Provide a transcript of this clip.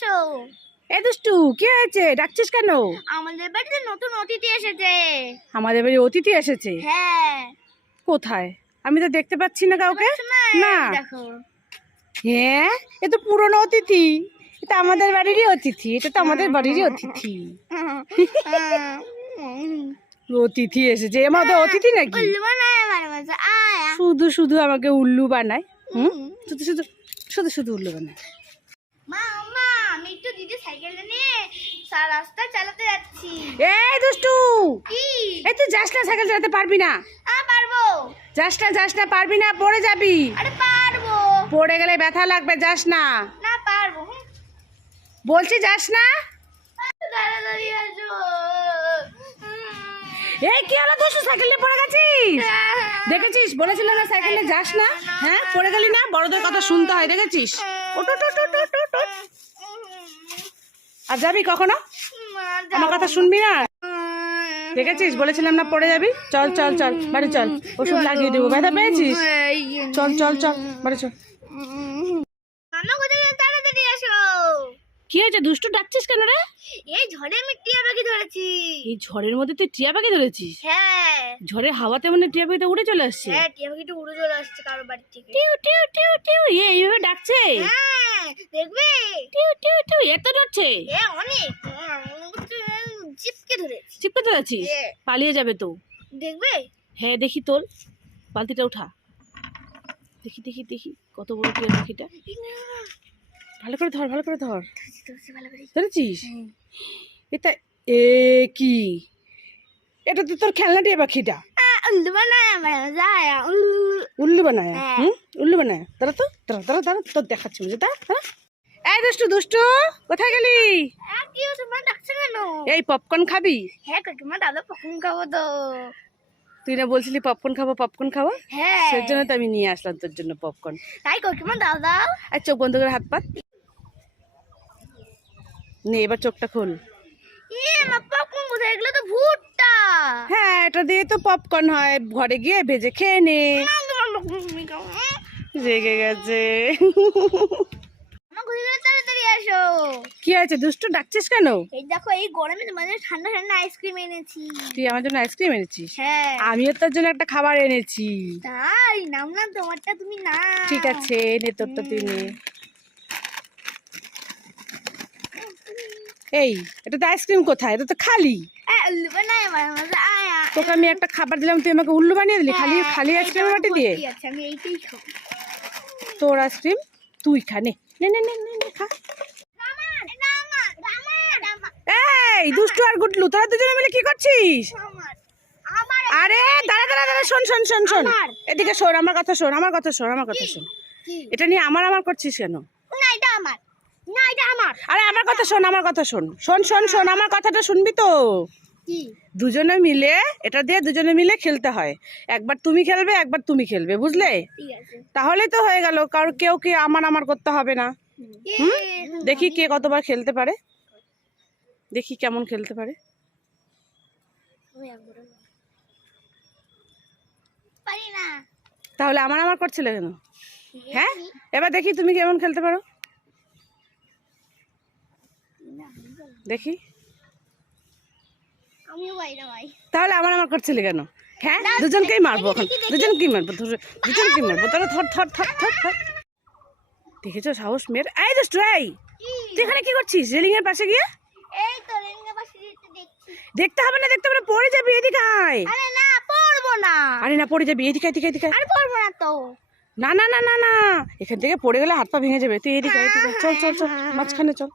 এসো। এ দুষ্টু, কি হয়েছে? ডাকছিস কেন? আমাদের বাড়িতে নতুন অতিথি এসেছে। আমাদের বাড়ি অতিথি এসেছে? হ্যাঁ। কোথায়? আমি তো দেখতে পাচ্ছি না কাউকে। না, দেখো। হ্যাঁ, এ তো পুরনো অতিথি। এটা আমাদের বাড়িরই অতিথি, এটা তো আমাদের বাড়িরই অতিথি। অতিথি এসেছে, আমাদের অতিথি নাকি? উল্লু বানায় মাঝে মাঝে আয়া। শুধু শুধু আমাকে উল্লু বানায়। শুধু শুধু শুধু শুধু উল্লু বানায়। মা মা, আমি একটু দিদি সাইকেলটা নিয়ে রাস্তা চালাতে যাচ্ছি। এই দুষ্টু, কি? এই তুই যাস না, সাইকেল চালাতে পারবি না। পারবো। যাস না, পারবি না, পড়ে যাবি। আরে পারবো। পড়ে গেলে ব্যথা লাগবে, যাস না। না পারবো। বলছি যাস না। তাড়াতাড়ি আসো। এই কি হলো দুষ্টু, সাইকেল নিয়ে পড়ে গেছিস? দেখেছিস, বলেছিলাম না সাইকেলে যাস না। হ্যাঁ, পড়ে গেলি না? বড়দের কথা শুনতে হয়, দেখেছিস? ওঠ ওঠ ওঠ ওঠ ওঠ ওঠ। আর যাবি কখনো? আমার কথা শুনবি না? দেখেছিস, বলেছিলাম না পড়ে যাবি। চল চল চল, বাড়ি চল, ওষুধ লাগিয়ে দেবো। ব্যথা পেয়েছিস? চল চল চল, বাড়ি চল। মামা কোথায়? তাড়াতাড়ি আসো। কি হয়েছে দুষ্টু, ডাকছিস কেন রে? এই ঝড়ে আমি টিয়া পাখি ধরেছি। এই ঝড়ের মধ্যে তুই টিয়া পাখি ধরেছিস? হ্যাঁ। ঝড়ের হাওয়াতে মানে টিয়া পাখিটা উড়ে চলে আসছে। হ্যাঁ, টিয়া পাখিটা উড়ে চলে আসছে কারোর বাড়ি থেকে। টিউ টিউ টিউ টিউ, এইভাবে ডাকছে? হ্যাঁ, দেখবে? টিউ টিউ টিউ, এত ডাকছে? অনেক। চিপকে ধরেছি। চিপকে ধরেছিস? পালিয়ে যাবে তো। দেখবে? হ্যাঁ, দেখি তোল, বালতিটা উঠা। দেখি দেখি দেখি কত বড় টিয়া পাখিটা। ভালো করে ধর, ভালো করে ধর। ধরেছিস? এটা এ কি? এটা তো তোর খেলনা টিয়া পাখিটা। উল্লু বানায় যায়। উল্লু বানায়? উল্লু বানায়। দাঁড়া তো, দাঁড়া দাঁড়া দাঁড়া, তোর দেখাচ্ছি বুঝে। দাঁড়া। এই দুষ্টু দুষ্টু, কোথায় গেলি? কি তোমার ডাকছে কেন? এই পপকর্ন খাবি? হ্যাঁ কাকিমা, দাদা পপকর্ন খাবো তো। তুই না বলছিলি পপকর্ন খাবো? হ্যাঁ, সেই জন্য তো আমি নিয়ে আসলাম তোর জন্য পপকর্ন। তাই কাকিমা দাদা। আর চোখ বন্ধ করে হাত পাত নে, এবার চোখটা খোল। মা, পপকর্ন কোথায়? এগুলো তো ভুট্টা। হ্যাঁ, এটা দিয়ে তো পপকর্ন হয়, ঘরে গিয়ে ভেজে খেয়ে নে। জেগে গেছে। তাড়াতাড়ি আসো। কি আছে দুষ্টু, ডাকছিস কেন? এই দেখো, এই গরমে তোমাদের ঠান্ডা ঠান্ডা আইসক্রিম এনেছি। তুই আমার জন্য আইসক্রিম এনেছিস? হ্যাঁ। আমিও তোর জন্য একটা খাবার এনেছি। তাই নাম না, তোমারটা তুমি না। ঠিক আছে, নে তোরটা তুই নে। এই, এটা তো আইসক্রিম কোথায়? এটা তো খালি। তোকে আমি একটা খাবার দিলাম, তুই আমাকে উল্লু বানিয়ে দিলি খালি খালি আইসক্রিমের বাটি দিয়ে। আমি এইটাই খাবো। তোর আইসক্রিম তুই খা, নে নে নে নে নে, খা। এই দুষ্টু আর গুডলু, তোরা দুজনে মিলে কি করছিস? আরে দাঁড়া দাঁড়া দাঁড়া, শোন শোন শোন শোন, এদিকে শোন, আমার কথা শোন, আমার কথা শোন, আমার কথা শোন। এটা নিয়ে আমার করছিস কেন? না, এটা আমার। না, এটা আমার। আরে আমার কথা শোন, আমার কথা শোন, শোন শোন শোন, আমার কথাটা শুনবি তো? দুজনে মিলে এটা দিয়ে দুজনে মিলে খেলতে হয়। একবার তুমি খেলবে, একবার তুমি খেলবে, বুঝলে? তাহলে তো হয়ে গেল, কারণ কেউ কি আমার করতে হবে না। দেখি কে কতবার খেলতে পারে, দেখি কেমন খেলতে পারে। তাহলে আমার করছিলে কেন? হ্যাঁ, এবার দেখি তুমি কেমন খেলতে পারো, দেখি। তাহলে আমার করছিলে কেন? হ্যাঁ, দুজনকেই মারবো এখন, দুজনকেই মারবো তাহলে থর থর থর থর থর। দেখেছো সাহস মেয়ের? এই দুষ্টু, এই তুই এখানে কি করছিস রেলিং এর পাশে গিয়ে? এই তো রেলিং এর পাশে দেখছি। দেখতে হবে না, পড়ে যাবি, এদিকে আয়। আরে না, পড়বো না। আরে না, পড়ে যাবি, এদিকে এদিকে। আরে পড়বো না তো। না না না না না, এখান থেকে পড়ে গেলে হাত পা ভেঙে যাবে। তুই এদিকে চল চল চল, মাঝখানে চল।